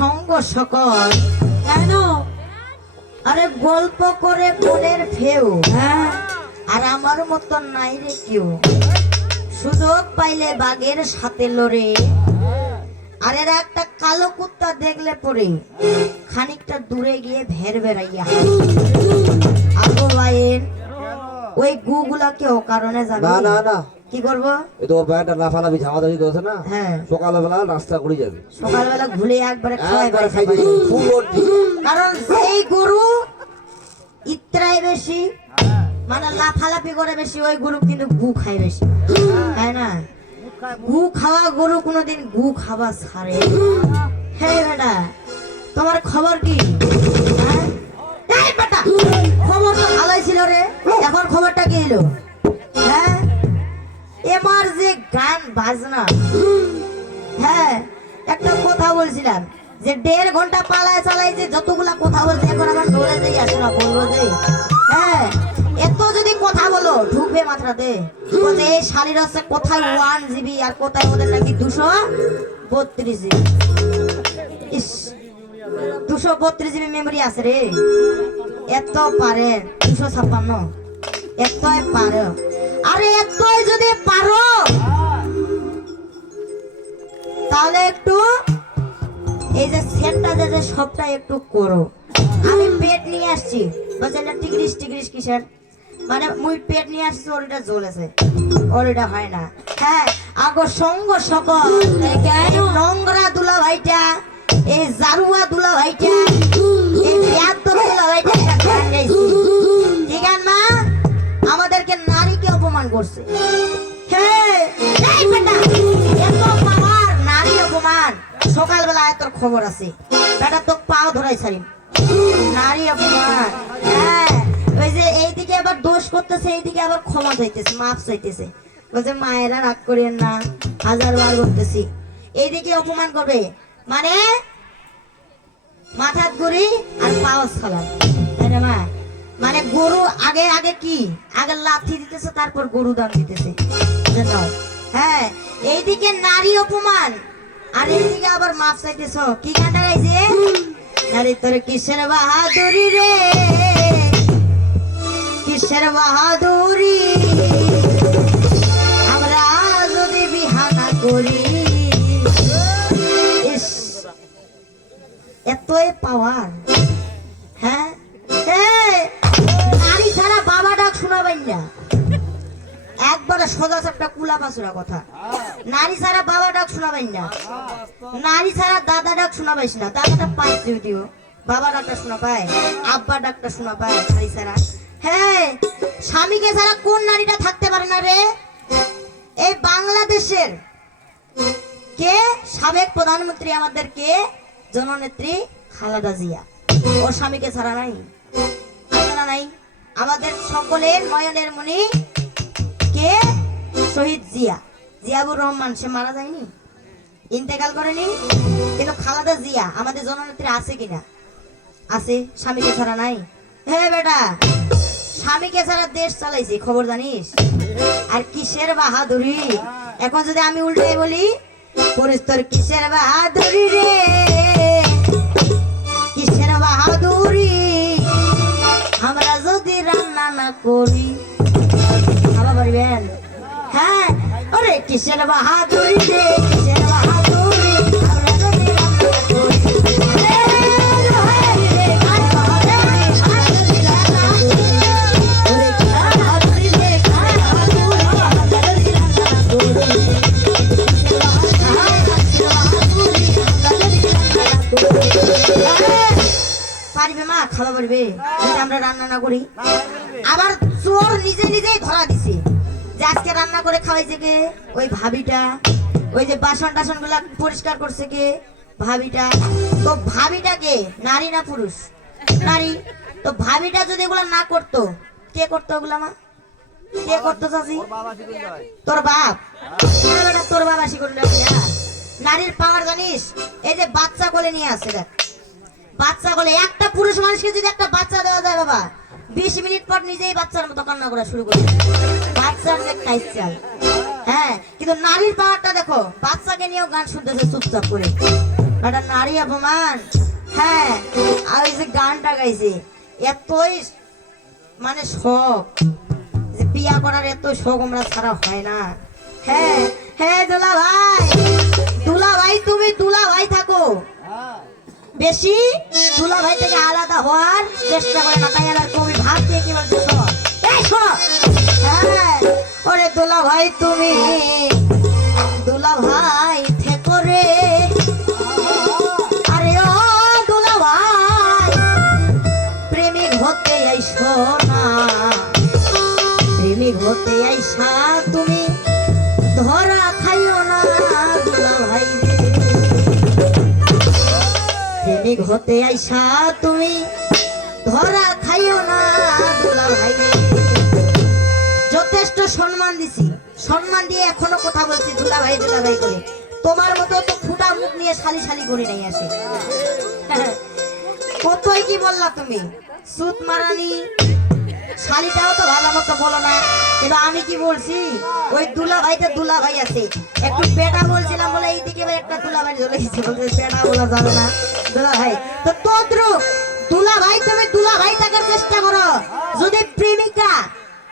সঙ্গ সকল কেন? আরে গল্প করে মনের ফেউ, আর আমার মতন নাই রে কেউ। সুযোগ পাইলে বাঘের সাথে লড়ে, আর এরা একটা কালো কুত্তা দেখলে পরে খানিকটা দূরে গিয়ে ভের বেড়াইয়া আগো লাইন ওই গুগুলাকে ও কারণে যাবে না না না কি করবো? এই তো ওর ব্যাটা লাফালাফি ঝামাঝামি করছে না, হ্যাঁ সকালবেলা নাস্তা করে যাবে, সকালবেলা ঘুরে একবারে খাওয়াই খাই দিবে ফুল ভর্তি। কারণ সেই গরু ইত্রাই বেশি, মানে লাফালাফি করে বেশি, ওই গরু কিন্তু গু খায় বেশি, তাই না? গু খাওয়া গরু কোনোদিন গু খাওয়া ছাড়ে। হ্যাঁ বেটা, তোমার খবর কি? হ্যাঁ? এই বেটা, খবর তো ভালোই ছিল রে, এখন খবরটা কি এলো? হ্যাঁ, এবার যে গান বাজনা, হ্যাঁ একটা কথা বলছিলাম যে 1.5 ঘন্টা পালায় চালাই যে যতগুলা কথা বলছে, এখন আমার দৌড়ে যাই আসে না, বলবো যে হ্যাঁ এত যদি কথা বলো ঢুকবে মাথাতে, বলছে এই শাড়ির হচ্ছে কোথায় 1 GB আর কোথায় ওদের নাকি 232 GB। ইস, 232 GB মেমোরি আছে রে, এত পারে 256, এতই পারে। আরে এতই যদি পারো তাহলে একটু এই যে সেটটা যে সবটা একটু করো। আমি পেট নিয়ে আসছি, বলছে এটা টিগ্রিস টিগ্রিস কিসের, মানে মুই পেট নিয়ে আসছি, ওর এটা জ্বলেছে, ওর এটা হয় না। হ্যাঁ আগো সঙ্গ সকল নোংরা দুলা ভাইটা, এই জারুয়া দুলা ভাইটা, এই বেয়াদব দুলা ভাইটা ঠিক আছে না, আমাদেরকে নারীকে অপমান করছে। হ্যাঁ এই বেটা, এত পাওয়ার নারী অপমান, সকালবেলা তোর খবর আছে বেটা, তো পাও ধরাই ছাড়ি নারী অপমান। হ্যাঁ ওই যে এইদিকে আবার দোষ করতেছে, এইদিকে আবার ক্ষমা চাইতেছে, মাফ চাইতেছে, বলছে মায়েরা রাগ করেন না, 1000 বার করতেছি, এইদিকে অপমান করবে, মানে মাথার গুড়ি আর পাও ছালা, তাই না মা? মানে গরু আগে আগে কি, আগে লাথি দিতেছে, তারপর গরু দাম দিতেছে। হ্যাঁ এইদিকে নারী অপমান, আর এইদিকে আবার মাফ চাইতেছ। কি গানটা গাইছে? নারী তোর কিসের বাহাদুরি রে, কিসের বাহাদুরি, আমরা যদি বিহানা করি। এতই পাওয়ার। হ্যাঁ না, একবারে সোজা সাপটা কুলা পাসুরা কথা। নারী ছাড়া বাবা ডাক শোনাবেন না, নারী ছাড়া দাদা ডাক শোনাবেন না। দাদাটা পাই যদিও, বাবা ডাকটা শোনা পায়, আব্বা ডাকটা শোনা পায় নারী ছাড়া। হ্যাঁ, স্বামীকে ছাড়া কোন নারীটা থাকতে পারে না রে? এই বাংলাদেশের কে সাবেক প্রধানমন্ত্রী আমাদের কে জননেত্রী খালেদা জিয়া, ওর স্বামীকে ছাড়া নাই, আপনারা নাই। আমাদের সকলের নয়নের মণি কে শহীদ জিয়া, জিয়াউর রহমান, সে মারা যায়নি, ইন্তেকাল করেনি, কিন্তু খালেদা জিয়া আমাদের জননেত্রী আছে কিনা? আছে, স্বামীকে ছাড়া নাই। হ্যাঁ বেটা, স্বামীকে ছাড়া দেশ চালাইছি, খবর জানিস? আর কিসের বাহাদুরি, এখন যদি আমি উল্টাই বলি, পরিস্তর কিসের বাহাদুরি রে, কিসের বাহাদুরি, আমরা যদি রান্না না করি খাওয়া পারবেন? হ্যাঁ, ওরে কিসের বাহাদুরি রে, কিসের বাহাদুরি, আমরা যদি রান্না না করি। পারবে মা, খাওয়া পারবে যদি আমরা রান্না না করি? আবার চোর নিজে নিজেই ধরা দিছে যে আজকে রান্না করে খাওয়াইছে কে? ওই ভাবিটা। ওই যে বাসন টাসন গুলা পরিষ্কার করছে কে? ভাবিটা। তো ভাবিটা কে, নারী না পুরুষ? নারী। তো ভাবিটা যদি এগুলা না করতো, কে করতো ওগুলা মা? কে করতো চাচি? তোর বাপ। তোর বাবা শিখল না। নারীর পাওয়ার জানিস? এই যে বাচ্চা কোলে নিয়ে আসছে, দেখ বাচ্চা কোলে একটা পুরুষ মানুষকে যদি একটা বাচ্চা দেওয়া যায় বাবা, 20 মিনিট পর নিজেই বাচ্চার মতো কান্না করা শুরু করে, বাচ্চার একটা ইচ্ছা। হ্যাঁ, কিন্তু নারীর পাওয়ারটা দেখো, বাচ্চাকে নিয়েও গান শুনতেছে চুপচাপ করে। একটা নারী অপমান। হ্যাঁ, আর ওই যে গানটা গাইছে, এতই মানে শখ, যে বিয়া করার এত শখ আমরা ছাড়া হয় না। হ্যাঁ হ্যাঁ, দুলা ভাই, দুলা ভাই, তুমি দুলা ভাই থাকো, বেশি দুলা ভাই থেকে আলাদা হওয়ার চেষ্টা করে না। তাই আমার কবি ভাব দিয়ে কি বলছে, শোনো, এই শোনো। হ্যাঁ, ওরে দুলা ভাই, তুমি দুলা ভাই থেকো রে, আরে ও দুলা ভাই, প্রেমিক হতে আইসো না, প্রেমিক হতে আইসা তুমি ধরা খাইও না দুলা ভাই রে, প্রেমিক হতে আইসা তুমি ধরা খাইও না দুলা ভাই রে। যথেষ্ট সম্মান দিছি, সম্মান দিয়ে এখনো কথা বলছি দুলা ভাই করে। তোমার মতো তো ফুটা মুখ নিয়ে শালি শালি করে নাই আসে। কতই কি বললা তুমি, সুত মারানি শালিটাও তো ভালো মতো বলো না। কিন্তু আমি কি বলছি, ওই দুলা ভাইটা দুলা ভাই আছে, একটু বেটা বলছিলাম বলে এইদিকে একটা দুলা ভাই চলে গেছে, বলছে বেটা বলা যাবে না, দুলা ভাই। তো তদ্রুপ দুলা ভাই, তুমি দুলা ভাই থাকার চেষ্টা করো। যদি প্রেমিকা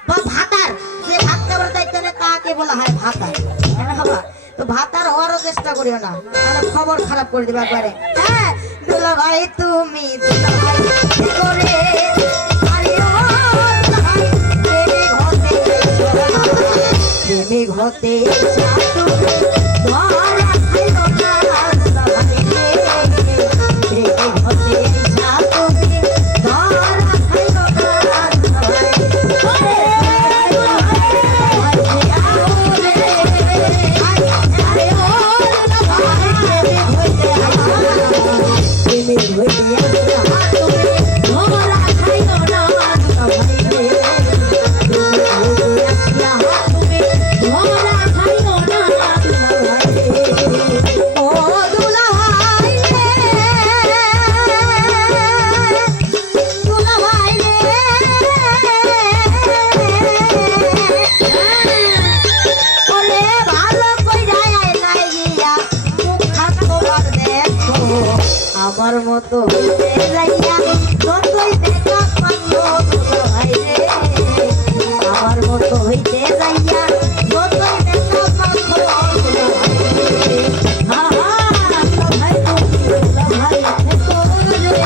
বা ভাতার, যে ভাত খাবার দায়িত্ব নেই তাকে বলা হয় ভাতার, তো ভাতার হওয়ারও চেষ্টা করিও না, তাহলে খবর খারাপ করে দেবে একবারে। হ্যাঁ, দুলা ভাই, তুমি দুলা ভাই করে প্রেমিক হতে ধরা খাইও না দুলা ভাই রে, প্রেমিক হতে তুমি ধরা খাইও না দুলা ভাই। আমার মতো হইতে যাইয়া যতই দেখা পাবো দুলা ভাই রে, আমার মতো হইতে যাইয়া যতই দেখা পাবো দুলা ভাই রে। হা হা, দুলা ভাই, তুমি দুলা ভাই থেকো রে,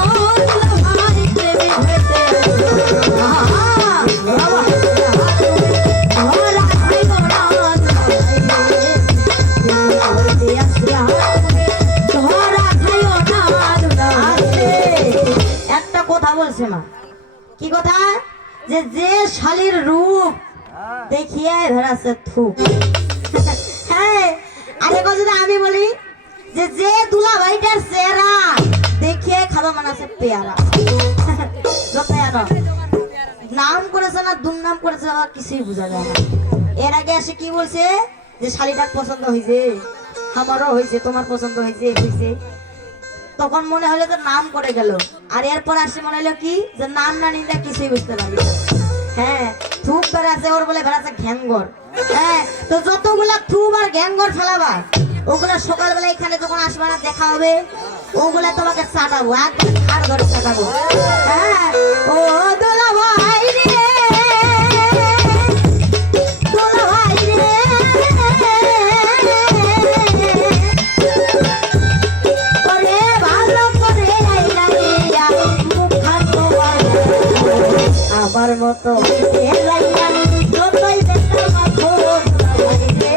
ও দুলা ভাই, প্রেমিক হইতে বলছে মা কি কথা যে যে শালীর রূপ দেখিয়ে ভেড়াচ্ছে থুক হ্যাঁ আরে কথা আমি বলি যে যে দুলা ভাইটার চেহারা দেখিয়ে খাওয়া মানাছে পেয়ারা যতই আনো নাম করেছে না দুর্নাম করেছে আমার কিছুই বোঝা যায় না এর আগে এসে কি বলছে যে শালিটা পছন্দ হয়েছে আমারও হয়েছে তোমার পছন্দ হয়েছে হয়েছে তখন মনে হলো যে নাম করে গেল আর এরপর আসে মনে হলো কি যে নাম না নিন্দা কিছুই বুঝতে পারি না। হ্যাঁ থুপ বেড়াচ্ছে ওর বলে বেড়াচ্ছে ঘ্যাঙ্গর হ্যাঁ তো যতগুলা থুপ আর ঘ্যাঙ্গর ফেলাবা ওগুলা সকালবেলা এখানে যখন আসবে না দেখা হবে ওগুলা তোমাকে চাটাবো একদম ঘাড় ধরে চাটাবো হ্যাঁ ও দোলা ভাই রে দোলা ভাই রে ওরে ভালো করে আইলা দিয়া মুখখান তোমার আমার মতো লাইয়া যতই দেখতে মাখো ভাই রে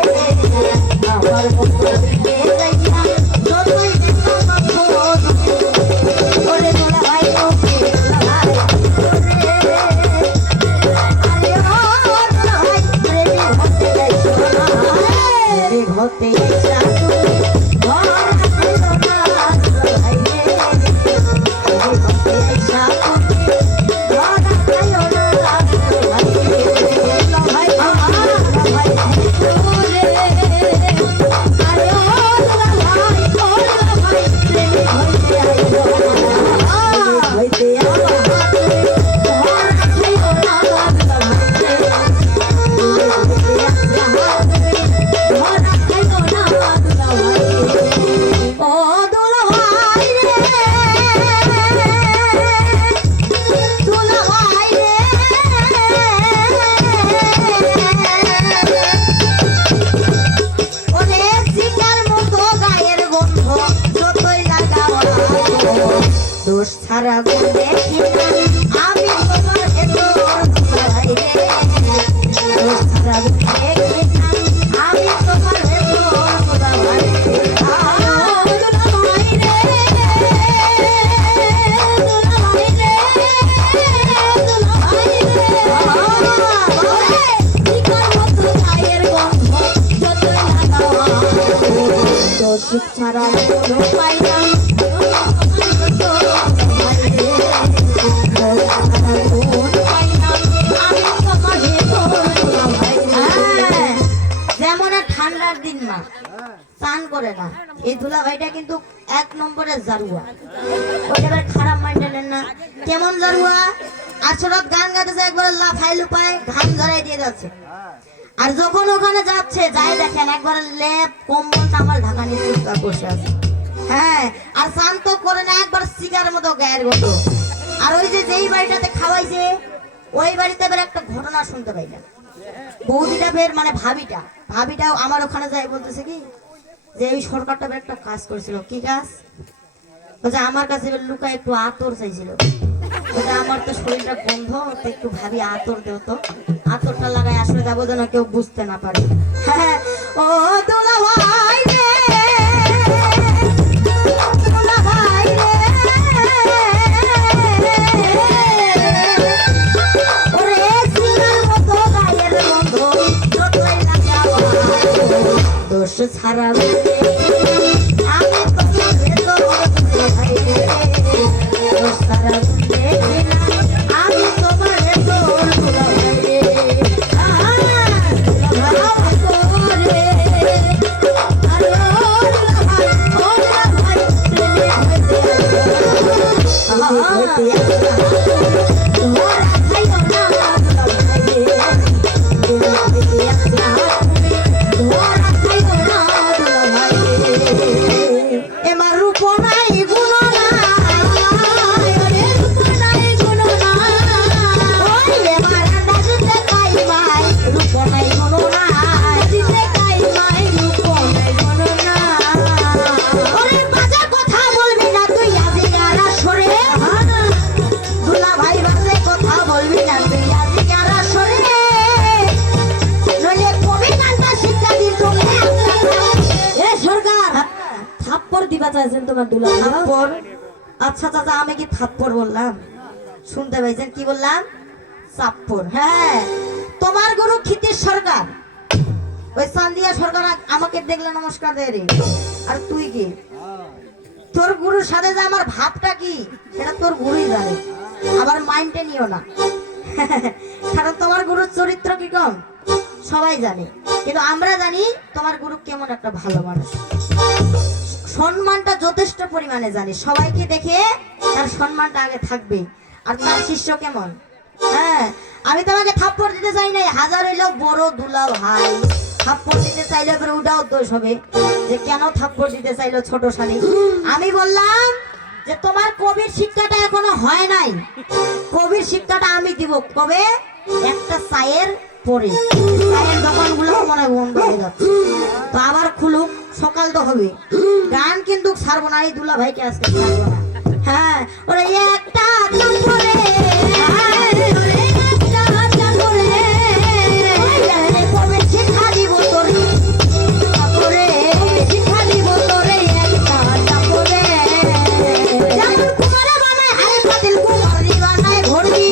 আমার মতো লাইয়া যতই দেখতে মাখো ওরে দোলা ভাই ওকে দোলা ভাই ওরে আরে ও দোলা ভাই প্রেমী হতে যাইছো না প্রেমী হতে যাইছো তুমি ঘর হাতে দোলা ভাই রে প্রেমী হতে যাইছো তুমি ঘর হাতে দোলা ভাই রে দোলা ভাই ভাই ওরে আরে ও দোলা ভাই প্রেমী হতে যাইছো না হইতে আমার হাতে ঘর হাতে দোলা ভাই রে ও দোলা ভাই রে দোলা ভাই রে ওরে সিঙ্গার মতো গায়ের গন্ধ যতই লাগাও দোষ ছাড়া গুণ দেখি না আমি তোমার ভেতর দোলা ভাই রে দোষ ছাড়া গুণ দেখি না আমি তোমার ভেতর দোলা ভাই রে দোলা ভাই রে দোলা ভাই রে দোলা ভাই রে ওরে সিঙ্গার মতো গায়ের গন্ধ যতই লাগাও দোষ ছাড়া কোনো পাই না যেমন ঠান্ডার দিন মা স্নান করে না এই দুলা ভাইটা কিন্তু এক নম্বরের জারুয়া ওইটা এবার খারাপ মাইন্ডেলেন না কেমন জারুয়া আসরত গান গাইতেছে একবার লাফাই লুপায় ঘাম ধরাই দিয়ে যাচ্ছে আর যখন ওখানে যাচ্ছে যাই দেখেন একবার লেপ কম্বল টাম্বল ঢাকা নিয়ে চুপচাপ বসে আছে হ্যাঁ আর স্নান তো করে না একবার সিগারের মতো গায়ের মতো আর ওই যে যেই বাড়িটাতে খাওয়াইছে ওই বাড়িতে এবার একটা ঘটনা শুনতে পাইলাম বৌদিটা বের মানে ভাবিটাও আমার ওখানে যাই বলতেছে কি যে এই সরকারটা বের একটা কাজ করেছিল কি কাজ বলছে আমার কাছে এবার লুকায় একটু আতর চাইছিল বলছে আমার তো শরীরটা বন্ধ তো একটু ভাবি আতর দেও তো আতরটা লাগাই আসলে যাবো যেন কেউ বুঝতে না পারে হ্যাঁ ও দোলা ভাই রে দোলা ভাই রে ওরে সিঙ্গার মতো গায়ের গন্ধ যতই লাগাও দোষ ছাড়া আমি তোমার ভেতর দোলা ভাই রে দোষ ছাড়া আমি তোমার ভেতর দোলা ভাই রে থাপ্পড় দিবা চাইছেন তোমার দুলা থাপ্পড়? আচ্ছা চাচা আমি কি থাপ্পড় বললাম? শুনতে পাইছেন কি বললাম? চাপ্পর। হ্যাঁ, তোমার গুরু ক্ষিতিশ সরকার, ওই চান্দিয়া সরকার আমাকে দেখলে নমস্কার দেয় রে। আর তুই কি? তোর গুরুর সাথে যে আমার ভাবটা কি সেটা তোর গুরুই জানে। আবার মাইন্ডে নিও না, কারণ তোমার গুরুর চরিত্র কি কম সবাই জানে, কিন্তু আমরা জানি তোমার গুরু কেমন একটা ভালো মানুষ। সম্মানটা যথেষ্ট পরিমাণে জানি, সবাইকে দেখে তার সম্মানটা আগে থাকবে। আর তার শিষ্য কেমন? হ্যাঁ, আমি তোমাকে থাপ্পড় দিতে চাই নাই, হাজার হইলো বড় দুলা ভাই। থাপ্পড় দিতে চাইলে পরে ওটাও দোষ হবে যে কেন থাপ্পড় দিতে চাইলো ছোট শালি। আমি বললাম যে তোমার কবির শিক্ষাটা এখনো হয় নাই, কবির শিক্ষাটা আমি দিব কবে? একটা চায়ের পরে। চায়ের দোকানগুলো মনে হয় বন্ধ হয়ে যাচ্ছে, তো আবার খুলুক, সকাল তো হবে। গান কিন্তু ছাড়বো না, এই দুলা ভাইকে আজকে ছাড়বো না। হ্যাঁ, ওরে একটা থাপ্পড়ে, ওরে একটা থাপ্পড়ে, কবে শিক্ষা দিব তোরে, থাপ্পড়ে শিক্ষা দিব তোরে একটা থাপ্পড়ে। যেমন কুমারে বানায় হাড়ি পাতিল, কুমারি বানায় ঘড়ি।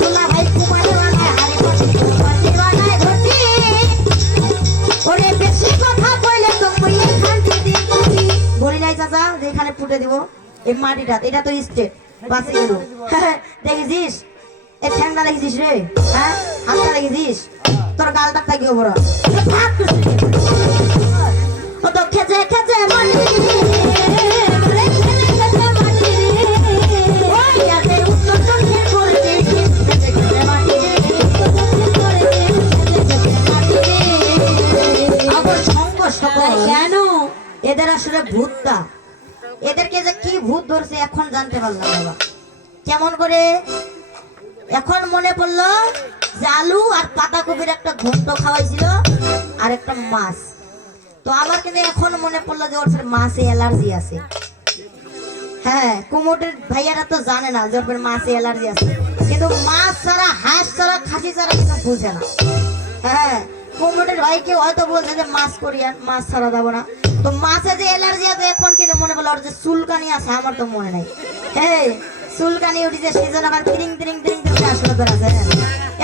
দুলা ভাই কুমারে বানায় হাড়ি পাতিল, কুমারি বানায় ঘড়ি। ওরে বেশি কথা কইলে তো কইলে খান্তি দিবি। বলি নাই চাচা যে এখানে ফুটে দিব এই মাটিটা, এটা তো স্টেট বাসি গেল। দেখেছিস এই ঠ্যাংটা দেখেছিস রে? হ্যাঁ, হাতটা দেখেছিস? তোর গালটা থাকিও বড়। ও তো খেচে খেচে মাটি রে, খেচে খেচে মাটি রে। ওই যাতে উত্তর দক্ষিণ করেছে, খেচে খেচে মাটি রে, খেচে খেচে মাটি রে। আবার সঙ্গ সকল কেন? এদের আসলে ভূতটা, এদেরকে যে কি ভূত ধরছে এখন জানতে পারলাম বাবা। কেমন করে? এখন মনে পড়লো যে আলু আর পাতাকপির একটা ঘন্ট খাওয়াইছিল আর একটা মাছ। তো আমার কিন্তু এখন মনে পড়লো যে ওর মাছে অ্যালার্জি আছে। হ্যাঁ, কুমোটের ভাইয়ারা তো জানে না যে ওর মাছে অ্যালার্জি আছে, কিন্তু মাছ ছাড়া, হাঁস ছাড়া, খাসি ছাড়া কিন্তু বুঝে না। হ্যাঁ, কুমোটের ভাইকে হয়তো বলছে যে মাছ করি, আর মাছ ছাড়া যাবো না। তো মাছে যে অ্যালার্জি আছে এখন কিন্তু মনে পড়লো ওর যে চুলকানি আছে, আমার তো মনে নাই। হ্যাঁ, চুলকানি উঠিছে সেজন আবার তিরিং তিরিং তিরিং তিরিং আসলে তো আছে।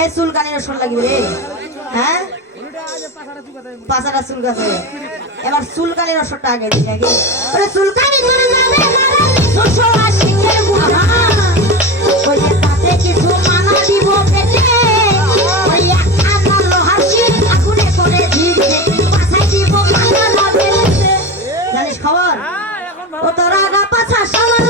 এই চুলকানির ওষুধ লাগবে রে। হ্যাঁ, পাছাটা চুলকাছে, এবার চুলকানির ওষুধটা আগে দিই নাকি? ওরে চুলকানি ধরে যাবে শস্য আর শিখের গুহা, ওই যে তাতে কিছু মানা দিব পেটে, ওই একটা লোহার শিক আগুনে করে দিবে, পাছায় দিব মানা না পেটে। জানিস খবর? ও তোর আগা পাছা সমান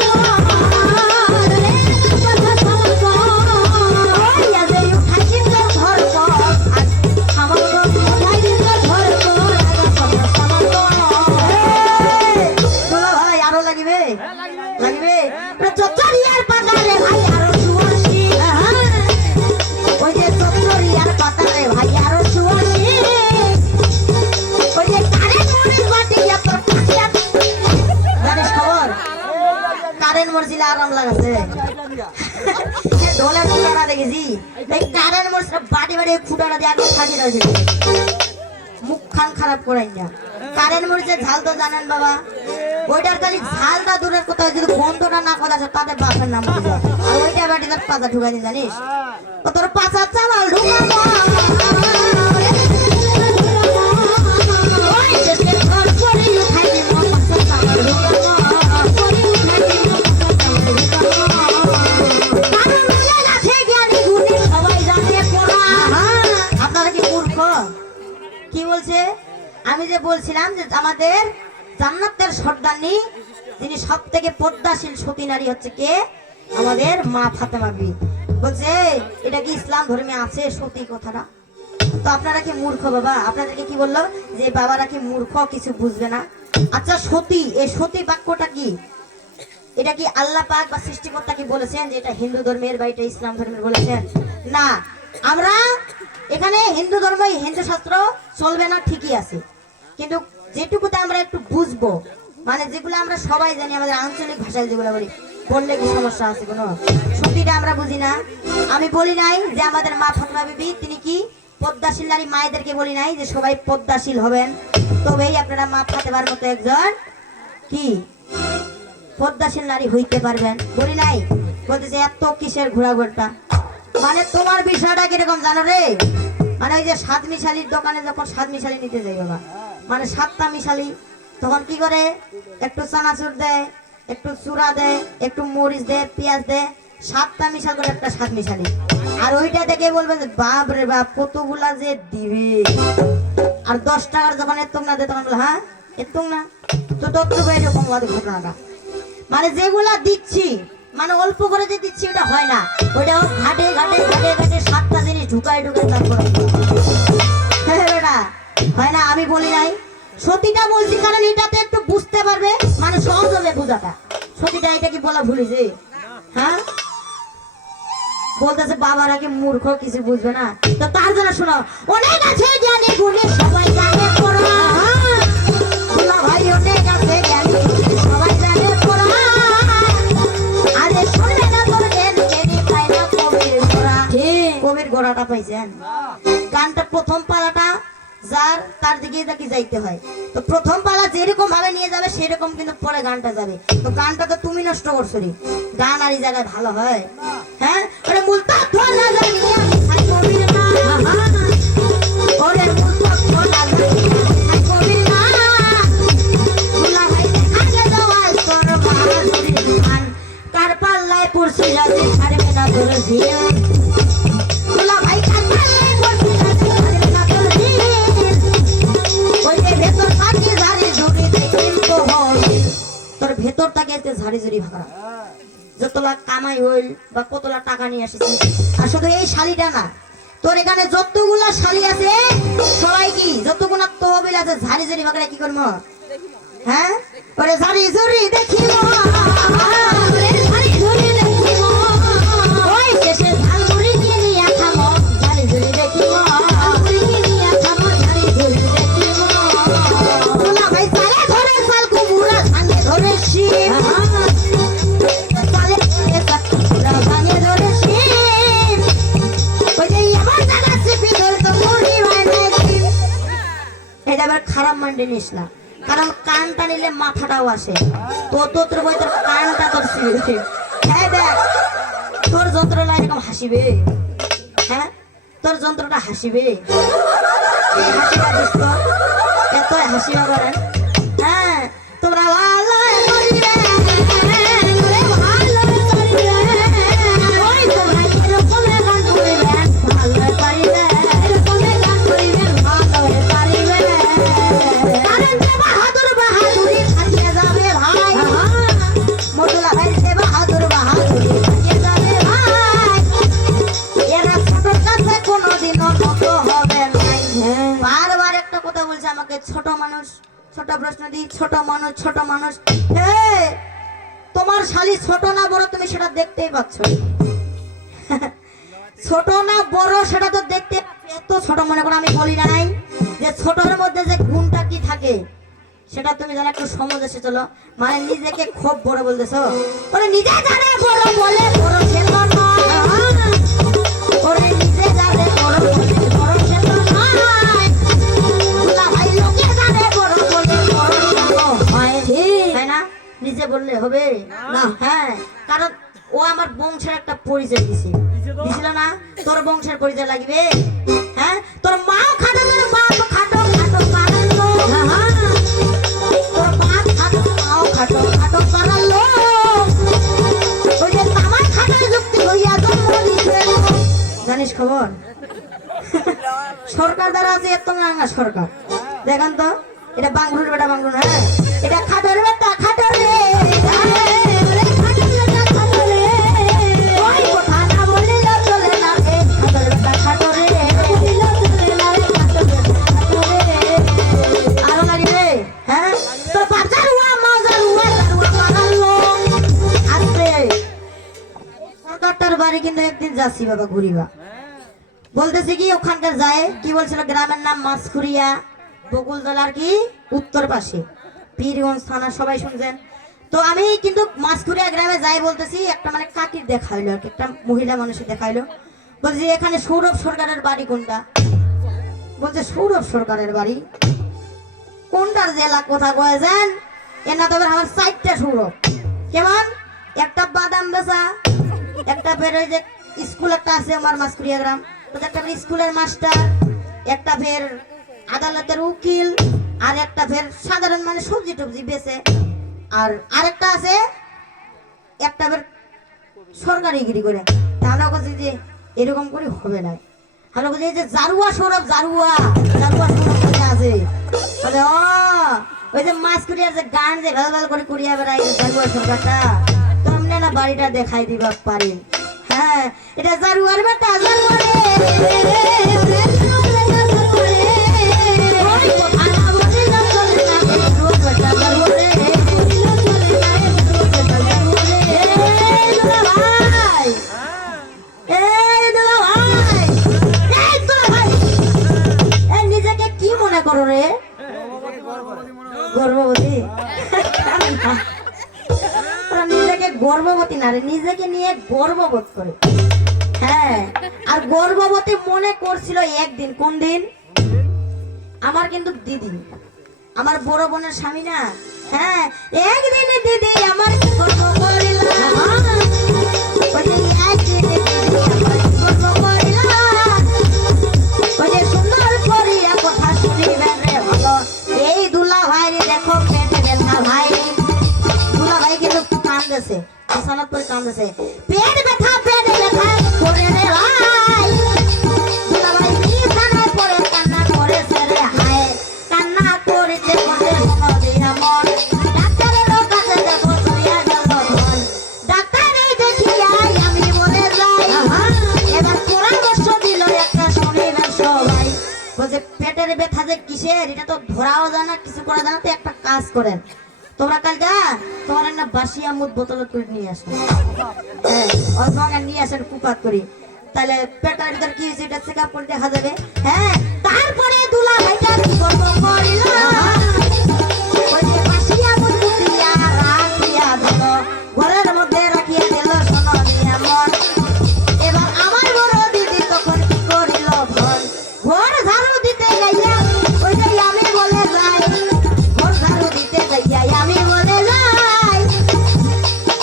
আরাম লাগাছে। ঢোলের ফুটাটা দেখেছি, এই কারেন্ট মরছে বাড়ি বাড়ি ফুটাটা দিয়ে আগে ফাঁকি রয়েছে, মুখ খান খারাপ করাই না। কারেন্ট মরিচের ঝাল তো জানেন বাবা, ওইটার খালি ঝালটা দূরের কোথাও যদি গন্ধটা না কথা তাদের বাপের নাম বলে যায়। আর ওইটা বাড়ি তার পাতা ঢুকাই দিন জানিস, ও তোর পাচার চালাল ঢুকাবো। কি বলছে? আমি যে বলছিলাম যে আমাদের জান্নাতের সর্দারনি যিনি সব থেকে পদ্মাশীল সতী নারী হচ্ছে কে? আমাদের মা ফাতেমা বিবি। বলছে এটা কি ইসলাম ধর্মে আছে সতী কথাটা? তো আপনারা কি মূর্খ বাবা? আপনাদেরকে কি বললো যে বাবারা কি মূর্খ, কিছু বুঝবে না? আচ্ছা সতী, এই সতী বাক্যটা কি? এটা কি আল্লাহ পাক বা সৃষ্টিকর্তা কি বলেছেন যে এটা হিন্দু ধর্মের বা এটা ইসলাম ধর্মের বলেছেন? না, আমরা এখানে হিন্দু ধর্ম, হিন্দু শাস্ত্র চলবে না ঠিকই আছে, কিন্তু যেটুকুতে আমরা একটু বুঝবো, মানে যেগুলো আমরা সবাই জানি, আমাদের আঞ্চলিক ভাষায় যেগুলো বলি, বললে কি সমস্যা আছে কোনো? সত্যিটা আমরা বুঝি না। আমি বলি নাই যে আমাদের মা ফাতেমা বিবি তিনি কি পদ্মাশীল নারী, মায়েদেরকে বলি নাই যে সবাই পদ্মাশীল হবেন, তবেই আপনারা মা ফাতেমার মতো একজন কি পদ্মাশীল নারী হইতে পারবেন, বলি নাই। বলতেছে এত কিসের ঘোরাঘুরটা, মানে তোমার বিষয়টা কিরকম জানো রে, মানে ওই যে সাত মিশালির দোকানে যখন সাত মিশালি নিতে যাই বাবা, মানে সাতটা মিশালি তখন কি করে, একটু চানাচুর দেয়, একটু চূড়া দেয়, একটু মরিচ দেয়, পেঁয়াজ দেয়, সাতটা মিশাল করে একটা সাত মিশালি। আর ওইটা দেখে বলবে যে বাপ রে বাপ কতগুলা যে দিবে। আর 10 টাকার যখন এত্তক না দেয় তখন বলে হ্যাঁ এত্তক না, তো তত্ত্ব এরকম ঘটনাটা। মানে যেগুলা দিচ্ছি মানে অল্প করে যে দিচ্ছি ওটা হয় না, ওইটা ঘাটে ঘাটে ঘাটে ঘাটে সাতটা জিনিস ঢুকাই ঢুকাই তারপর বেটা হয় না। আমি বলি নাই সতীটা বলছি কারণ এটাতে একটু বুঝতে পারবে, মানে সহজ হবে বোঝাটা। সতীটা এটা কি বলা ভুলিছে? হ্যাঁ বলতেছে বাবারা কি মূর্খ কিছু বুঝবে না, তো তার জন্য শোনো, অনেক আছে জ্ঞানী গুণী সবাই জানে পড়া, দুলা ভাই অনেক আছে জ্ঞানী গুণী সবাই জানে পড়া, আরে শুনবে না তোর জ্ঞান কেনি পাই না কবির গোড়া। কবির গোড়াটা পাইছেন? গানটা প্রথম পালাটা যার তার দিকে তাকে যাইতে হয়, তো প্রথম পালা যেরকম ভাবে নিয়ে যাবে সেরকম কিন্তু পরে গানটা যাবে। তো গানটা তো তুমি নষ্ট করছো রে, গান আর এই জায়গায় ভালো হয়? হ্যাঁ ওরে মূল তত্ত্ব না জানি আমি খাই কবির না, ওরে মূল তত্ত্ব না জানি আমি খাই কবির না, দুলা ভাই আগে যাওয়াজ তোর বাহাদুরি গান, কার পাল্লায় পড়ছি রাতে ছাড়বে না তোর জিয়া, দুলা ভাই কার পাল্লায় পড়ছি রাতে ছাড়বে না তোর জিয়া, ওই যে ভেতর থাকে ঝাড়ি ঝুড়ি দেখিস তো হয়, তোর ভেতর থাকে ঝাড়ি ঝুড়ি ভাঙা, যতলা কামাই হইল বা কতলা টাকা নিয়ে আসিস। আর শুধু এই শালিটা না, তোর এখানে যতগুলা শালি আছে সবাই কি যতগুলা তহবিল আছে ঝাড়ি ঝুড়ি ভাগলে কি করবো? হ্যাঁ ওরে ঝাড়ি ঝুড়ি দেখিব, ওরে ঝাড়ি ঝুড়ি দেখিব, ওই শেষে ঝালমুড়ি কিনিয়া খাবো, ঝাড়ি ঝুড়ি দেখিব, ঝালমুড়ি কিনিয়া খাবো, ঝাড়ি ঝুড়ি দেখিব, দুলা ভাই চালে ধরে চাল কুমুরা সামনে ধরে শিব, খারাপ মান্ডে নিস না, কারণ কানটা নিলে মাথাটাও আসে, তো তোর বই তোর কানটা তোর ছিঁড়ে। হ্যাঁ দেখ তোর যন্ত্রটা এরকম হাসিবে, হ্যাঁ তোর যন্ত্রটা হাসিবে, এই হাসিটা দিস তো, এত হাসিবা করেন। হ্যাঁ তোমরা ভালো করিবে, ভালো করিবে, ওই তোমরা এরকম গান করিবেন, ভালো পারিবে, এরকম গান করিবেন, ভালো পারিবে, কারণ যে বাহাদুর বাহাদুরি থাকিয়ে যাবে ভাই, মডুলা ভাই যে বাহাদুর বাহাদুরি থাকিয়ে যাবে ভাই, এরা ছোটর কাছে কোনোদিনও নত হবে নাই। বারবার একটা কথা বলছে আমাকে, ছোট মানুষ, ছোট প্রশ্ন দিই, ছোট মানুষ ছোট মানুষ, তোমার শালি ছোট না বড় তুমি সেটা দেখতেই পাচ্ছ, ছোট না বড় সেটা তো দেখতে, এত ছোট মনে করো আমি বলি নাই যে ছোটর মধ্যে যে গুণটা কি থাকে সেটা তুমি জানো, একটু সমাজ এসে চলো, মানে নিজেকে খুব বড় বলতেছো, ওরে নিজে জানে বড় বলে বড় সেটা নয়, ওরে নিজে জানে বড় বলে বড় সেটা নয়, দুলা ভাই লোকে জানে বড় বলে বড় সেটা হয়, তাই না? নিজে বললে হবে না, হ্যাঁ কারণ ও আমার বংশের একটা পরিচয় দিছিল না, তোর বংশের পরিচয় লাগবে, হ্যাঁ তোর মা খাটো তোর বাপ খাটো, খাটো পারালো, তোর বাপ খাটো মাও খাটো, খাটো পারালো, ওই যে তামার খাটোর যুক্তি হইয়া জন্ম দিছে, জানিস খবর? সরকার দ্বারা আছে এত নাঙ্গা সরকার, দেখেন তো এটা বাংলুর বেটা বাংলুর, হ্যাঁ এটা খাটোর বেটা খাটো রে, কিন্তু একদিন যাচ্ছি বাবা ঘুরিবা, বলতেছি কি ওখানকার যায় কি বলছিল, গ্রামের নাম মাছখুরিয়া, বকুলতলার কি উত্তর পাশে, পীরগঞ্জ থানা, সবাই শুনছেন তো। আমি কিন্তু মাছখুরিয়া গ্রামে যাই বলতেছি, একটা মানে কাকির দেখা হইলো, একটা মহিলা মানুষের দেখা হইলো, বলছি এখানে সৌরভ সরকারের বাড়ি কোনটা, বলছে সৌরভ সরকারের বাড়ি কোনটার জেলা কোথা কয়েছেন, এ না তবে আমার 4টা সৌরভ, কেমন একটা বাদাম বেচা, একটা ফের ওই যে স্কুল একটা আছে আমার মাসকুড়িয়া গ্রাম, তো একটা ফের স্কুলের মাস্টার, একটা ফের আদালতের উকিল, আর একটা ফের সাধারণ মানে সবজি টবজি বেচে, আর আরেকটা আছে একটা ফের সরকারিগিরি করে। তা আমরা বলছি যে এরকম করে হবে না, আমরা বলছি এই যে জারুয়া সৌরভ, জারুয়া জারুয়া সৌরভ কোথায় আছে? বলে ও ওই যে মাছ কুড়িয়ার যে গান যে ভালো ভালো করে কুড়িয়া বেড়াই জারুয়া সরকারটা, তোমরা না বাড়িটা দেখাই দিবা পারি। হ্যাঁ এটা জারুয়ার বেটা, জারুয়া রে করো রে গর্ভবতী? ওরা নিজেকে গর্ভবতী না রে, নিজেকে নিয়ে গর্ববোধ করে। হ্যাঁ আর গর্ভবতী মনে করছিল একদিন, কোন দিন? আমার কিন্তু দিদি, আমার বড় বোনের স্বামী না, হ্যাঁ একদিনে দিদি আমার কি গর্ব করিলাম, ওই যে একদিনে দিদি আমার কি গর্ব করিলাম, ওই যে সুন্দর করিয়া কথা শুনিবেন রে ভালো। এই দুলা ভাই রে দেখো পেটে ব্যথা ভাই, দুলা ভাই কিন্তু কান্দেছে, বিছানার পরে কান্দেছে, পেট ব্যথা করে রে ভাই। দুলা ভাই বিছানায় পড়ে কান্না করেছে রে হায়, কান্না করেছে কোটে দিয়া মন, ডাক্তারের কাছে দেখো চলিয়া গেল ধন, ডাক্তারে দেখিয়া আমি বলে যাই, এবার পরামর্শ দিল একটা শুনিবেন সবাই। বলছে পেটের ব্যথা যে কিসের এটা তো ধরাও যায় না, কিছু করা যায় না, তো একটা কাজ করেন তোমরা, কাল যা তোমার একটা বাসিয়া মুদ বোতলে করে নিয়ে আসো, হ্যাঁ অল্প নিয়ে আসেন কুপাত করি, তাহলে পেটের ভিতর কি হয়েছে এটা চেক আপ করে দেখা যাবে। হ্যাঁ তারপরে দুলা ভাইটা কি করবো করিল, ওই যে বাসিয়া মুদ দিয়া রাখিয়া দিল, ঘরের মধ্যে রাখিয়া দিল শোনো দিয়া মন। এবার আমার বড় দিদি তখন কি করিল ফোন, ঘর ঝাড়ু দিতে যাইয়া ওই যে আমি বলে যাই, ঘর ঝাড়ু দিতে যাইয়া আমি বলে যাই,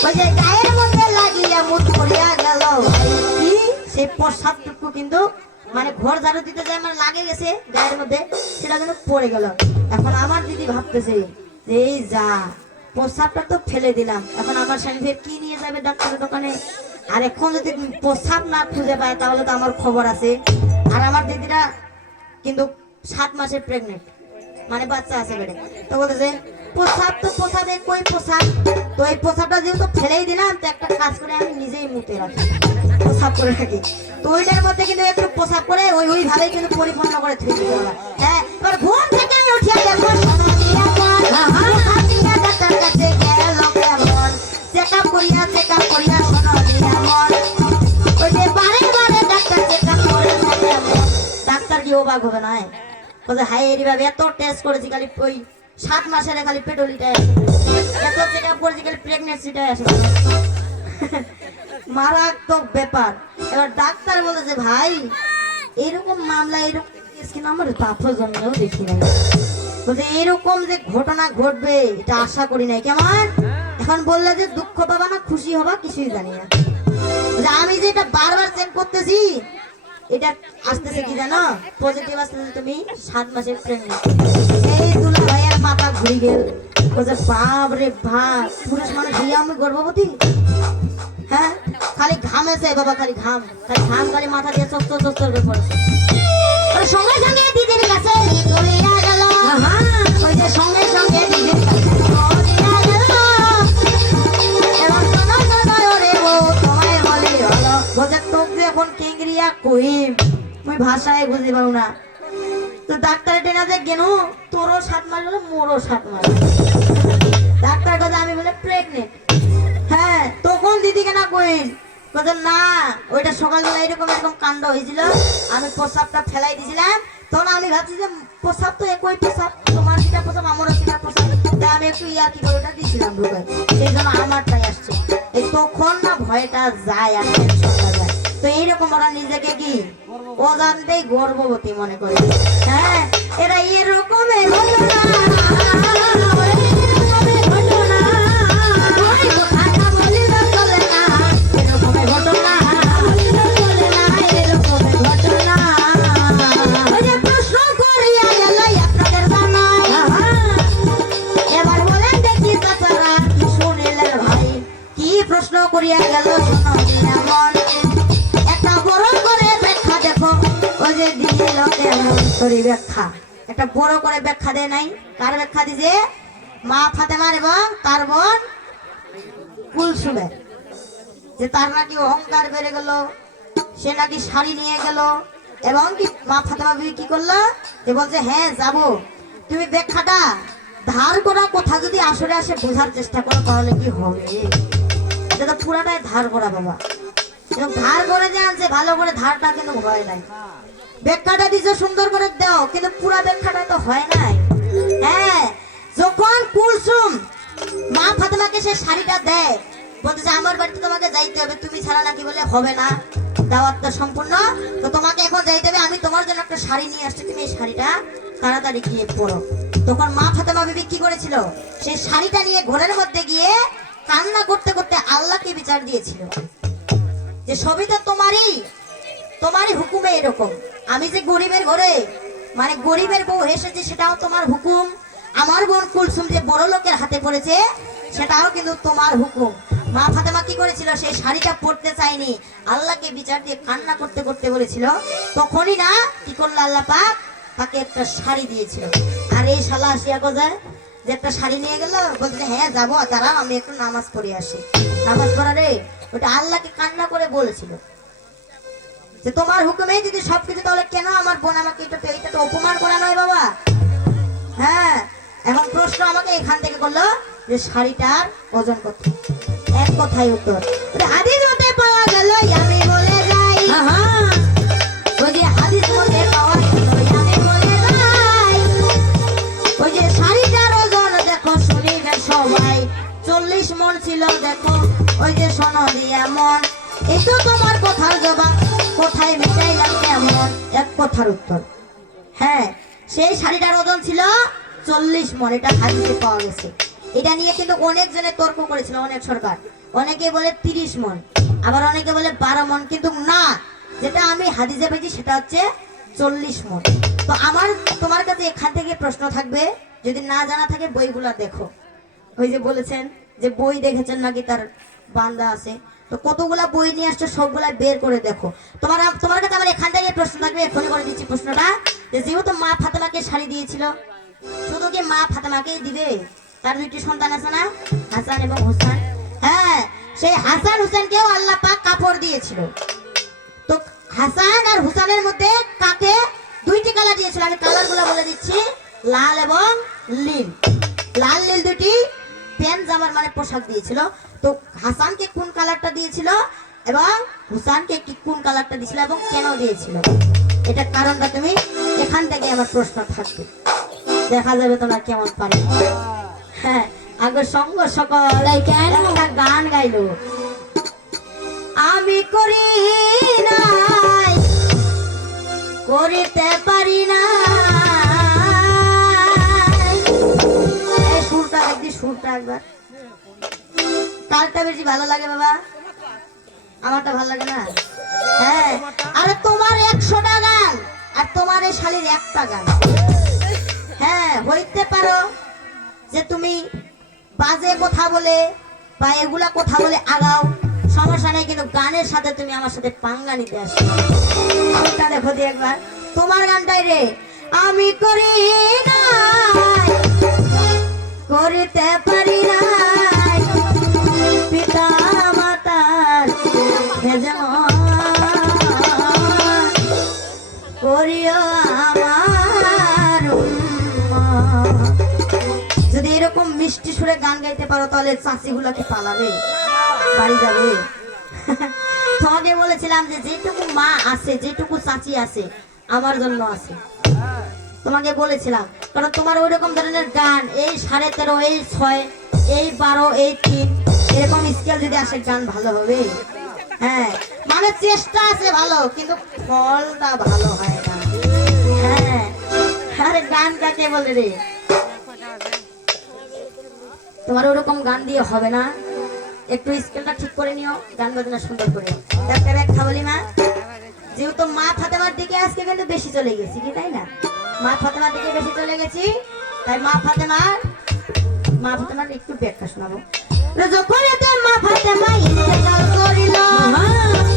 ওই যে গায়ের মধ্যে লাগিয়া মুখ পড়িয়া গেল কি সেই প্রসাবটুকু কিন্তু মানে ঘর ঝাড়ু দিতে যায় মানে লাগে গেছে গায়ের মধ্যে, সেটা কিন্তু পড়ে গেল। এখন আমার দিদি ভাবতেছে যে এই যা প্রসাবটা তো ফেলে দিলাম, এখন আমার স্বামী ফের কি নিয়ে যাবে ডাক্তারের দোকানে, আর এখন যদি প্রসাব না খুঁজে পায় তাহলে তো আমার খবর আছে। আর আমার দিদিরা কিন্তু 7 মাসের প্রেগনেন্ট, মানে বাচ্চা আছে বেড়ে, তো বলতেছে প্রসাব তো প্রসাবে কই প্রসাব, তো এই প্রসাবটা যেহেতু ফেলেই দিলাম তো একটা কাজ করে আমি নিজেই মুতে রাখি, প্রসাব করে রাখি, তো ওইটার মধ্যে কিন্তু একটু প্রসাব করে ওইভাবে কিন্তু পরিপূর্ণ করে থুই দিতে হবে। হ্যাঁ এবার ঘুম থেকে উঠিয়া দেখো ডাক্তার কাছে গেল কেমন, চেক আপ করিয়া শোনো দিয়া মন, ওই যে বারে বারে ডাক্তার চেক আপ করে ডাক্তার কি অবাক হবে না, বলছে হাই এরি ভাবে এত টেস্ট করেছি খালি ওই 7 মাসের খালি পেটলিটাই আসে, এত চেক আপ করেছি খালি প্রেগনেন্সিটাই আসে, মারাত্মক ব্যাপার। এবার ডাক্তার বলেছে ভাই এরকম মামলা এরকম কেস কিন্তু আমার বাপের জন্মেও দেখি নাই, বলছে এরকম যে ঘটনা ঘটবে এটা আশা করি নাই। কেমন এখন বললে যে দুঃখ পাবা না খুশি হবা কিছুই জানি না, আমি যেটা বারবার চেক করতেছি এটা আসতেছে কি জানো পজিটিভ আসতেছে, তুমি 7 মাসের প্রেগনেন্ট। এই দুলা ভাইয়ের মাথা ঘুরে গেল, বলছে বাপ রে বাপ পুরুষ মানুষ হইয়া আমি গর্ভবতী, হ্যাঁ খালি ঘামেছে বাবা, খালি ঘাম খালি মাথা দিয়ে চস্ত করে পড়েছে। সঙ্গে সঙ্গে দিদির কাছে চলিয়া গেল, ওই যে সঙ্গে সঙ্গে দিদির কাছে চলিয়া গেল, এবার শোনো শোনো রে বউ তোমায় বলি হলো, বলছে তোকে এখন কিংরিয়া কহিম তুই ভাষায় বুঝতে পারো না, তো ডাক্তার টেনা যে গেল তোরও 7 মাস হলো মোরও 7 মাস, ডাক্তার কথা আমি বলে প্রেগনেন্ট। হ্যাঁ তখন দিদিকে না কইল, বলছে না ওইটা সকালবেলা এরকম কাণ্ড হয়েছিল, আমি প্রসাবটা ফেলাই দিয়েছিলাম, তখন আমি ভাবছি যে প্রসাব তো একই প্রসাব, তোমার যেটা প্রসাব আমারও সেটা প্রসাব, তাই আমি একটু কি করে ওটা দিয়েছিলাম ঢুকাই, সেই জন্য আমারটাই আসছে। এই তখন না ভয়টা যায় আর টেনশনটা যায়, তো এইরকম ওরা নিজেকে কি অজান্তেই গর্ভবতী মনে করে। হ্যাঁ এরা এরকমের ঘটনা সুন্দরী ব্যাখ্যা, একটা বড় করে ব্যাখ্যা দেয় নাই। কার ব্যাখ্যা দিছে? মা ফাতেমার এবং তার বোন কুলসুমের, যে তার নাকি অহংকার বেড়ে গেল, সে নাকি শাড়ি নিয়ে গেল, এবং কি মা ফাতেমা বিবি কি করলো, যে বলছে হ্যাঁ যাব। তুমি ব্যাখ্যাটা ধার করা কথা যদি আসলে আসে বোঝার চেষ্টা করো তাহলে কি হবে? এটা তো পুরাটাই ধার করা বাবা, এবং ধার করে যে আনছে ভালো করে ধারটা কিন্তু হয় নাই। ব্যাখ্যাটা দিছে সুন্দর করে দাও, কিন্তু পুরা ব্যাখ্যাটা তো হয় নাই। হ্যাঁ, যখন কুলসুম মা ফাতেমাকে সে শাড়িটা দেয়, বলতেছে আমার বাড়িতে তোমাকে যাইতে হবে, তুমি ছাড়া নাকি বলে হবে না, দাওয়াতটা সম্পূর্ণ, তো তোমাকে এখন যাইতে হবে, আমি তোমার জন্য একটা শাড়ি নিয়ে আসছি, তুমি এই শাড়িটা তাড়াতাড়ি গিয়ে পরো। তখন মা ফাতেমা বিবি কি করেছিল, সেই শাড়িটা নিয়ে ঘরের মধ্যে গিয়ে কান্না করতে করতে আল্লাহকে বিচার দিয়েছিল, যে সবই তো তোমারই হুকুমে এরকম, আমি যে গরিবের ঘরে মানে গরিবের বউ এসেছে সেটাও তোমার হুকুম, আমার বোন কুলসুম যে বড় লোকের হাতে পড়েছে সেটাও কিন্তু তোমার হুকুম। মা ফাতেমা কি করেছিল, সেই শাড়িটা পরতে চায়নি, আল্লাহকে বিচার দিয়ে কান্না করতে করতে বলেছিল, তখনই না কি করলো আল্লাহ পাক তাকে একটা শাড়ি দিয়েছিল। আর এই শালা আসিয়া কোথায় যে একটা শাড়ি নিয়ে গেল, বলতে হ্যাঁ যাবো, দাঁড়াও আমি একটু নামাজ পড়ে আসি। নামাজ পড়া রে, ওটা আল্লাহকে কান্না করে বলেছিল যে তোমার হুকুমে যদি সবকিছু, তাহলে কেন আমার বোন আমাকে এটা তো অপমান করা নয় বাবা। হ্যাঁ, এখন প্রশ্ন আমাকে এখান থেকে করলো যে শাড়িটার ওজন কত? এক কথায় উত্তর, হাদিস মতে পাওয়া গেল, আমি বলে যাই, ওই যে হাদিস মতে পাওয়া গেল, আমি বলে যাই, ওই যে শাড়িটার ওজন দেখো শুনিবে সবাই, 40 মণ ছিল দেখো, ওই যে শোনো দিয়া মন, এই তো তোমার কথার জবাব, কোথায় মিটাইলাম কেমন? এক কথার উত্তর। হ্যাঁ, সেই শাড়িটার ওজন ছিল 40 মণ, এটা হাদিসে পাওয়া গেছে। এটা নিয়ে কিন্তু অনেক জনে তর্ক করেছিল, অনেক সরকার, অনেকে বলে 30 মণ, আবার অনেকে বলে 12 মণ, কিন্তু না, যেটা আমি হাদিসে পেয়েছি সেটা হচ্ছে 40 মণ। তো আমার তোমার কাছে এখান থেকে প্রশ্ন থাকবে, যদি না জানা থাকে বইগুলা দেখো। ওই যে বলেছেন যে বই দেখেছেন নাকি তার বান্দা আছে, তো কতগুলা বই নিয়ে আসছে সবগুলা বের করে দেখো। তোমার কাছে আমার এখান থেকে প্রশ্ন থাকবে, এখনই করে দিচ্ছি প্রশ্নটা, যে যেহেতু মা ফাতেমাকে শাড়ি দিয়েছিল, শুধু কি মা ফাতেমাকেই দিবে? তার 2টি সন্তান আছে না, হাসান এবং হুসাইন। হ্যাঁ, সেই হাসান হুসাইনকেও আল্লাহ পাক কাপড় দিয়েছিল। তো হাসান আর হুসাইনের মধ্যে কাকে 2টি কালার দিয়েছিল, আমি কালারগুলো বলে দিচ্ছি, লাল এবং নীল। লাল নীল 2টি প্যান্ট জামার মানে পোশাক দিয়েছিল। তো হাসানকে কোন কালারটা দিয়েছিল এবং হুসাইনকে কোন কালারটা দিয়েছিল এবং কেন দিয়েছিল, এটা কারণটা তুমি এখান থেকে আমার প্রশ্ন থাকবে, দেখা যাবে তোমরা কেমন পারো। হ্যাঁ, আগে সঙ্গ সকল একটা গান গাইলো, আমি করি নাই করিতে পারি না, এই সুরটা একদিন, সুরটা একবার, কারটা বেশি ভালো লাগে বাবা? আমারটা ভালো লাগে না? হ্যাঁ, আরে তোমার 100টা গান আর তোমার এই শালির একটা গান। হ্যাঁ, হইতে পারো যে তুমি বাজে কথা বলে বা এগুলা কথা বলে আগাও, সমস্যা নেই, কিন্তু গানের সাথে তুমি আমার সাথে পাঙ্গা নিতে আসো। ওটা দেখো দি একবার, তোমার গানটাই রে, আমি করি নাই করিতে পারি নাই, পিতা মাতার করিও আমার উম্মত। যদি এরকম মিষ্টি সুরে গান গাইতে পারো তাহলে চাচিগুলাকে পালাবে, বাড়ি যাবে। তোমাকে বলেছিলাম যে যেটুকু মা আছে, যেটুকু চাচি আছে, আমার জন্য আছে, তোমাকে বলেছিলাম, কারণ তোমার ওই রকম ধরনের গান, এই 13.5, এই 6, এই 12, এই 3, এরকম স্কেল যদি আসে গান ভালো হবে। হ্যাঁ, মানে চেষ্টা আছে ভালো, কিন্তু ফলটা ভালো হয় না। হ্যাঁ, আরে গান কাকে বলে রে, তোমার ওরকম গান দিয়ে হবে না, একটু স্কেলটা ঠিক করে নিও, গান বাজনা সুন্দর করে। একটা ব্যাখ্যা বলি মা, যেহেতু মা ফাতেমার দিকে আজকে কিন্তু বেশি চলে গেছি, কি তাই না? মা ফাতেমার দিকে বেশি চলে গেছি, তাই মা ফাতেমার একটু ব্যাখ্যা শোনাবো। যখন এতে মা ফাতেমা ইন্তেকাল করিল,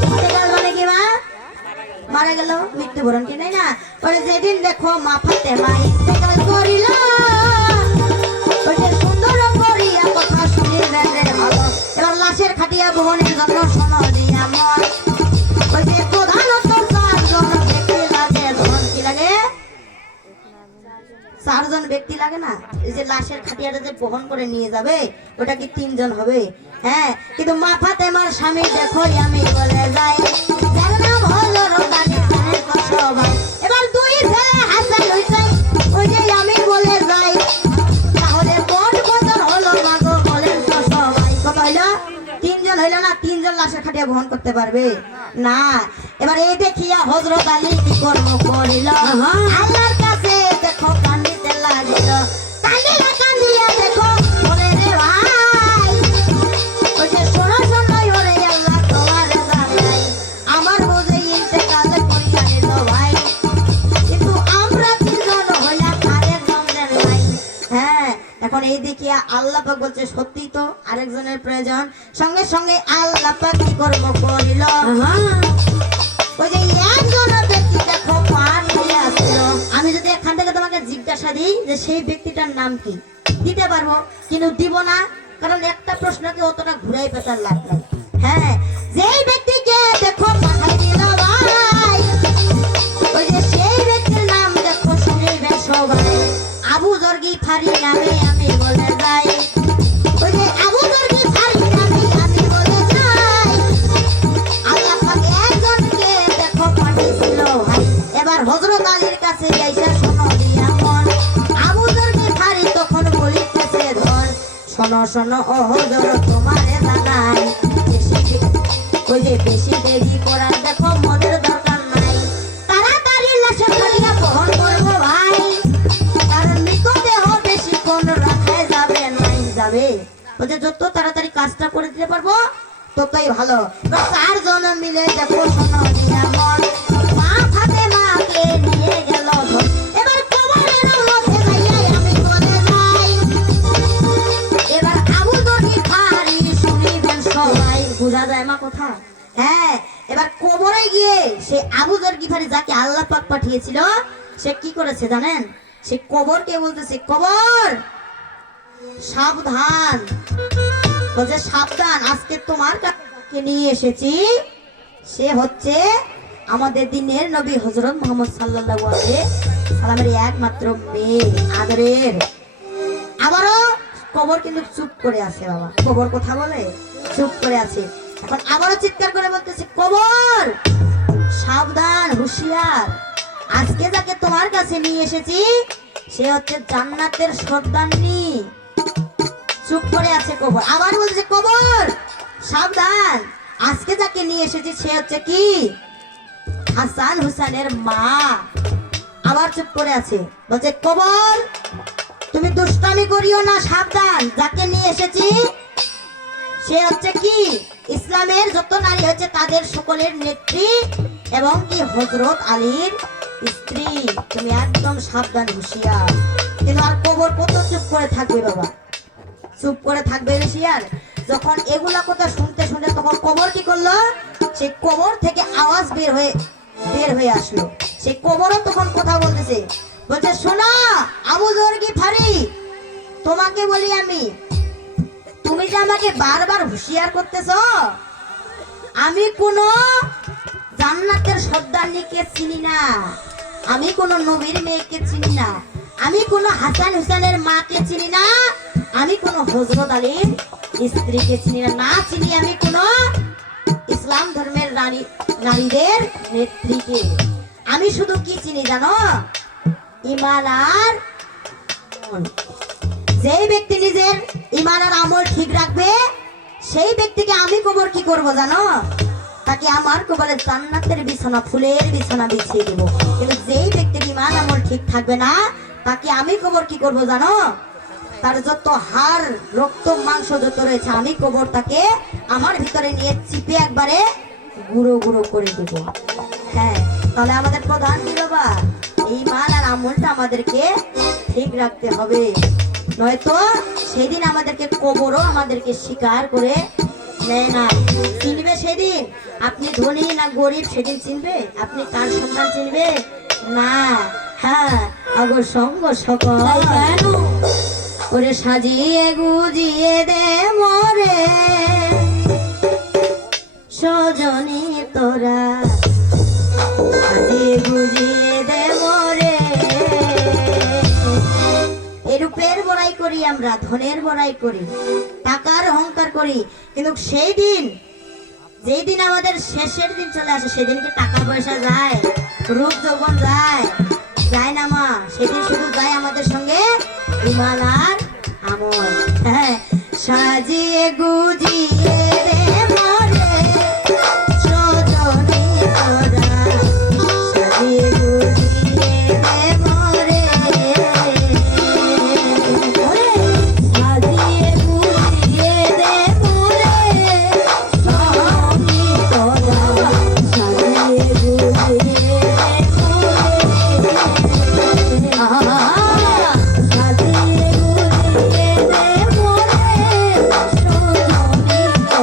ইন্তেকাল মানে কি মা? মারা গেল। গেল মৃত্যুবরণ কি নাই না ওই যেদিন দেখো মা ফাতেমা ইন্তেকাল করিল ওই যে সুন্দর করিয়া কথা শুনিবেন রে ভালো এবার লাশের খাটিয়া ভবনের যত্ন শোনো দিয়া মন ওই যে প্রধানত চারজন ব্যক্তি লাগে ধন কি লাগে চারজন ব্যক্তি লাগে না এই যে লাশের খাটিয়াটা যে বহন করে নিয়ে যাবে ওটা কি তিনজন হবে হ্যাঁ কিন্তু মা ফাতেমার স্বামী দেখো আমি বলে যাই যার নাম হলো রোদানি খানের কসবাই এবার দুই ছেলে হাসান হইছে ওই যে আমি বলে যাই তাহলে কোন বছর হলো মাগো বলেন তো সবাই কত হইলো তিনজন হইলো না তিনজন লাশের খাটিয়া বহন করতে পারবে না এবার এই দেখিয়া হযরত আলী কি কর্ম করিল আল্লাহর কাছে দেখো কান্দিতে লাগিল কান্দিলা কান্দিয়া দেখো বলে রে ভাই ওই যে শোনো শোনো ওরে আল্লাহ তোমার জানাই আমার বুঝে ইন্তেকাল করিয়া নিল ভাই কিন্তু আমরা তিনজন হইলাম আরেকজন নাই হ্যাঁ এখন এই দেখিয়া আল্লাহ পাক বলছে সত্যি তো আরেকজনের প্রয়োজন সঙ্গে সঙ্গে আল্লাহ পাক কি কর্ম করিল ওই যে একজন ব্যক্তি দেখো পান নিয়ে আসলো আমি যদি এখান থেকে তোমাকে জিজ্ঞাসা দিই যে সেই ব্যক্তিটার নাম কি দিতে পারবো কিন্তু দিব না কারণ একটা প্রশ্নকে অতটা ঘুরাই পেটার লাভ নাই হ্যাঁ যেই ব্যক্তিকে দেখো পাঠাই দিল ভাই ওই যে সেই ব্যক্তির নাম দেখো শুনিবেন সবাই আবু যর গিফারি নামে আমি বলে যাই ওই যে আবু যর গিফারি নামে আমি বলে যাই আল্লাহ পাক একজনকে দেখো পাঠিয়েছিল ভাই এবার হযরত আলীর কাছে যাইসা শোনো দিয়া মন আবু যর গিফারি তখন বলিতেছে ধর শোনো শোনো ও হযরত তোমারে জানাই ওই যে বেশি দেরি করার দেখো মনের দরকার নাই তাড়াতাড়ি লাশের খাটিয়া বহন করবো ভাই কারণ মৃতদেহ বেশি কোন রাখায় যাবে নাই যাবে ওই যে যত তাড়াতাড়ি কাজটা করে দিতে পারবো ততই ভালো চারজন মিলে দেখো শোনো দিয়া মন মা ফাতেমাকে নিয়ে গেল ধন এবার কবরের মধ্যে যাইয়া আমি বলে যাই এবার আবু যর গিফারি শুনিবেন সবাই বুঝা যায় মা কথা হ্যাঁ এবার কবরে গিয়ে সে আবু যর গিফারি যাকে আল্লাহ পাক পাঠিয়েছিল সে কি করেছে জানেন সে কবরকে বলতেছে কবর সাবধান বলছে সাবধান আজকে তোমার কাছে নিয়ে এসেছি সে হচ্ছে আমাদের দিনের নবী হযরত মুহাম্মদ সাল্লাল্লাহু আলাইহি সাল্লামের একমাত্র মেয়ে আদরের আবারও কবর কিন্তু চুপ করে আছে বাবা কবর কথা বলে চুপ করে আছে এখন আবারও চিৎকার করে বলতেছে কবর সাবধান হুঁশিয়ার আজকে যাকে তোমার কাছে নিয়ে এসেছি সে হচ্ছে জান্নাতের সর্দারনী চুপ করে আছে কবর আবার বলছে কবর সাবধান আজকে যাকে নিয়ে এসেছি সে হচ্ছে কি হাসান হুসাইনের মা আবার চুপ করে আছে বলছে কবর তুমি দুষ্টামি করিও না সাবধান যাকে নিয়ে এসেছি সে হচ্ছে কি ইসলামের যত নারী হচ্ছে তাদের সকলের নেত্রী এবং কি হযরত আলীর স্ত্রী তুমি একদম সাবধান হুঁশিয়ার কিন্তু আর কবর কত চুপ করে থাকবে বাবা চুপ করে থাকবে হুঁশিয়ার যখন এগুলা কথা শুনতে শুনতে তখন কবর কি করলো সেই কবর থেকে আওয়াজ বের হয়ে আসলো সেই কবরও তখন কথা বলতেছে বলছে শোনা আবু যর গিফারি তোমাকে বলি আমি তুমি যে আমাকে বারবার হুঁশিয়ার করতেছো আমি কোন জান্নাতের সর্দারনীকে চিনি না আমি কোন নবীর মেয়েকে চিনি না আমি কোন হাসান হুসেনের মাকে চিনি না আমি কোন হযরত আলীর স্ত্রীকে চিনি না না চিনি আমি কোন ইসলাম ধর্মের নারীদের নেত্রীকে আমি শুধু কি চিনি জানো ঈমান আর আমল যেই ব্যক্তি নিজের ঈমান আর আমল ঠিক রাখবে সেই ব্যক্তিকে আমি কবর কি করব জানো তাকে আমার কবরে জান্নাতের বিছানা ফুলের বিছানা বিছিয়ে দেব কিন্তু যেই ব্যক্তির ঈমান আমল ঠিক থাকবে না তাকে আমি কবর কি করব জানো তার যত হাড় রক্ত মাংস যত রয়েছে আমি কবর তাকে আমার ভিতরে নিয়ে চিপে একবারে গুঁড়ো গুঁড়ো করে দেব হ্যাঁ তাহলে আমাদের প্রধান কি বাবা ঈমান আর আমলটা আমাদেরকে ঠিক রাখতে হবে নয়তো সেদিন আমাদেরকে কবরও আমাদেরকে স্বীকার করে নেয় না। চিনবে সেদিন আপনি ধনী না গরিব সেদিন চিনবে? আপনি কার সন্তান চিনবে না। হ্যাঁ, আগো সঙ্গ সকল কেন? করে সাজিয়ে গুজিয়ে দে মরে সজনী তোরা, সাজিয়ে গুজিয়ে দে মরে। এরূপের বড়াই করি আমরা, ধনের বড়াই করি, টাকার অহংকার করি, কিন্তু সেই দিন যেই দিন আমাদের শেষের দিন চলে আসে সেদিন কি টাকা পয়সা যায়, রূপ যৌবন যায়? যায় না মা। সেদিন শুধু যায় আমাদের সঙ্গে ইমান আর আমল। হ্যাঁ, সাজিয়ে গুজিয়ে দে মরে সজনী তোরা, সাজিয়ে গুজিয়ে দে মরে। সাজিয়ে গুজিয়ে দে মোরে সঙ্গী তোরা, সাজিয়ে গুজিয়ে দে মোরে। সাজিয়ে গুজিয়ে দে মোরে সজনী তোরা,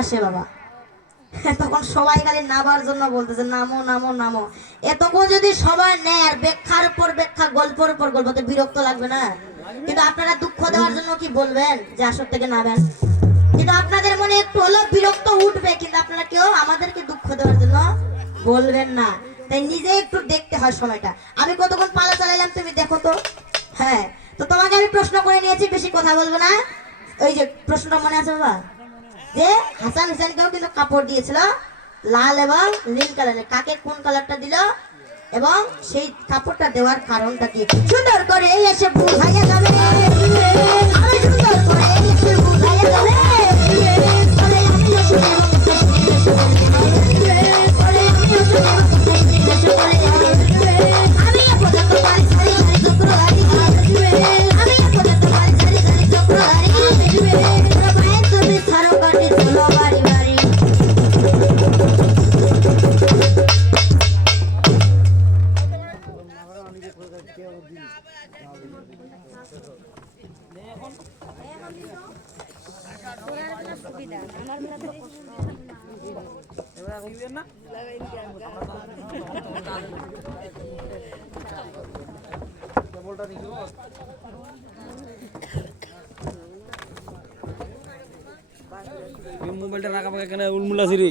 আসে বাবা, তখন সবাই খালি নামার জন্য বলতেছে নামো নামো নামো। এতক্ষণ যদি সবাই নেয় আর ব্যাখ্যার উপর ব্যাখ্যা, গল্পের উপর গল্প, তো বিরক্ত লাগবে না? কিন্তু আপনারা দুঃখ দেওয়ার জন্য কি বলবেন যে আসর থেকে নামেন? কিন্তু আপনাদের মনে একটু হলেও বিরক্ত উঠবে, কিন্তু আপনারা কেউ আমাদেরকে দুঃখ দেওয়ার জন্য বলবেন না। তাই নিজে একটু দেখতে হয় সময়টা। আমি কতক্ষণ পালা চালাইলাম তুমি দেখো তো। হ্যাঁ, তো তোমাকে আমি প্রশ্ন করে নিয়েছি, বেশি কথা বলবো না। ওই যে প্রশ্নটা মনে আছে বাবা, যে হাসান হুসেনকেও কিন্তু কাপড় দিয়েছিল লাল এবং নীল কালারের, কাকে কোন কালারটা দিল এবং সেই কাপড়টা দেওয়ার কারণটা কি, সুন্দর করে এসে বুঝাইয়া যাবে, আমি সুন্দর করে এসে বুঝাইয়া যাবে। বলে আমিও শুনি এবং বলে আমিও শুনি এবং আমি পর্যন্ত পারি সারি সারি চক্রধারী, আমি পর্যন্ত পারি সারি সারি চক্রধারী, মায়ের তুমি ছাড়ো কাটি চলো বাড়ি বাড়ি। মোবাইলটা রাখা পাকা কেন উলমুলা সিরি